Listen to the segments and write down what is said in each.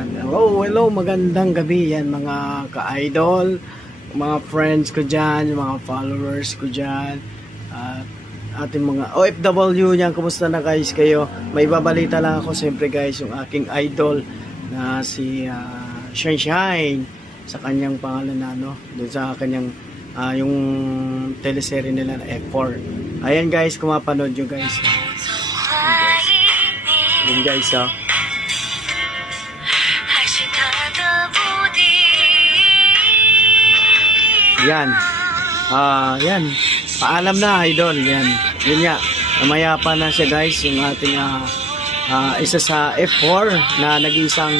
Oh, hello, magandang gabi yan mga ka-idol, mga friends ko dyan, mga followers ko dyan, at ating mga OFW niyan. Kumusta na guys kayo? May babalita lang ako siyempre guys, yung aking idol na si Shine sa kanyang pangalan na doon sa kanyang yung teleserye nila na F4. Ayan guys, kung mapanood nyo guys. Ayan guys, yan. Yan. Paalam na idol. Yan. Yun nga. Namayapa na siya guys. Yung ating isa sa F4 na nag-isang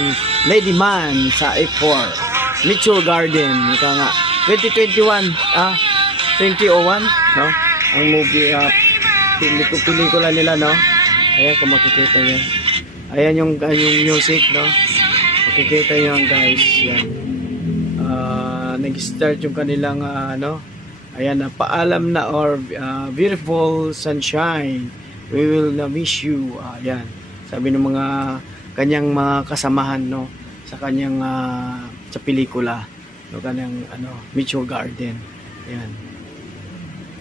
lady man sa F4. Mitchell Garden. Ika nga. 2021. 2001. No? Ang movie. Pelikula nila. No? Ayan kung makikita nyo. Ayan yung music. No? Makikita nyo guys. Yan. Nag-start yung kanilang ayan na paalam na or beautiful sunshine, we will miss you. Ayan sabi ng mga kanyang mga kasamahan sa kanyang sa pelikula kanyang Mitchell Garden.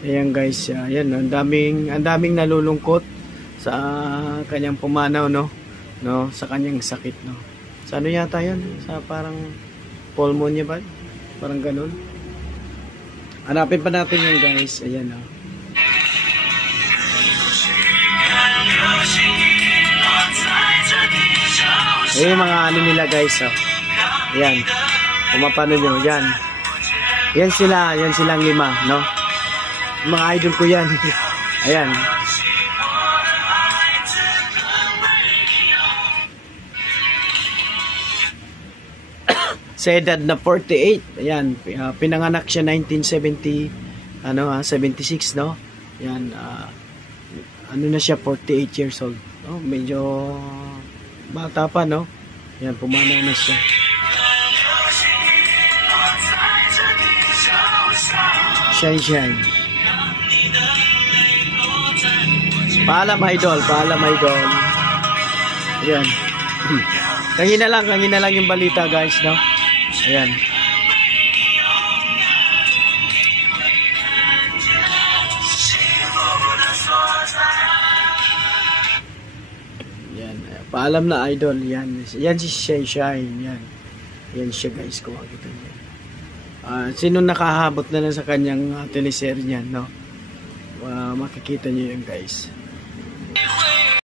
Ayan guys, ayan ang daming nalulungkot sa kanyang pumanaw sa kanyang sakit sa yata yun, sa parang pulmonya ba? Parang ganun. Hanapin pa natin yan guys. Ayan Ayan mga nila guys Ayan. Kung mapano nyo. Yan. Yan silang 5 mga idol ko yan. Ayan. Sa edad na 48, ayan, pinanganak siya 1970, 76, Yan, na siya 48 years old. Medyo bata pa, Yan, pumanaw na siya. Shine. Paalam idol. Ayan. Kangina lang yung balita guys, Ayan. Yan. Paalam na idol. Yan si Shine. Yan siya guys. Kung makikita niyo. Sino nakahabot na lang sa kanyang teleserye niyan, makikita niyo yan guys.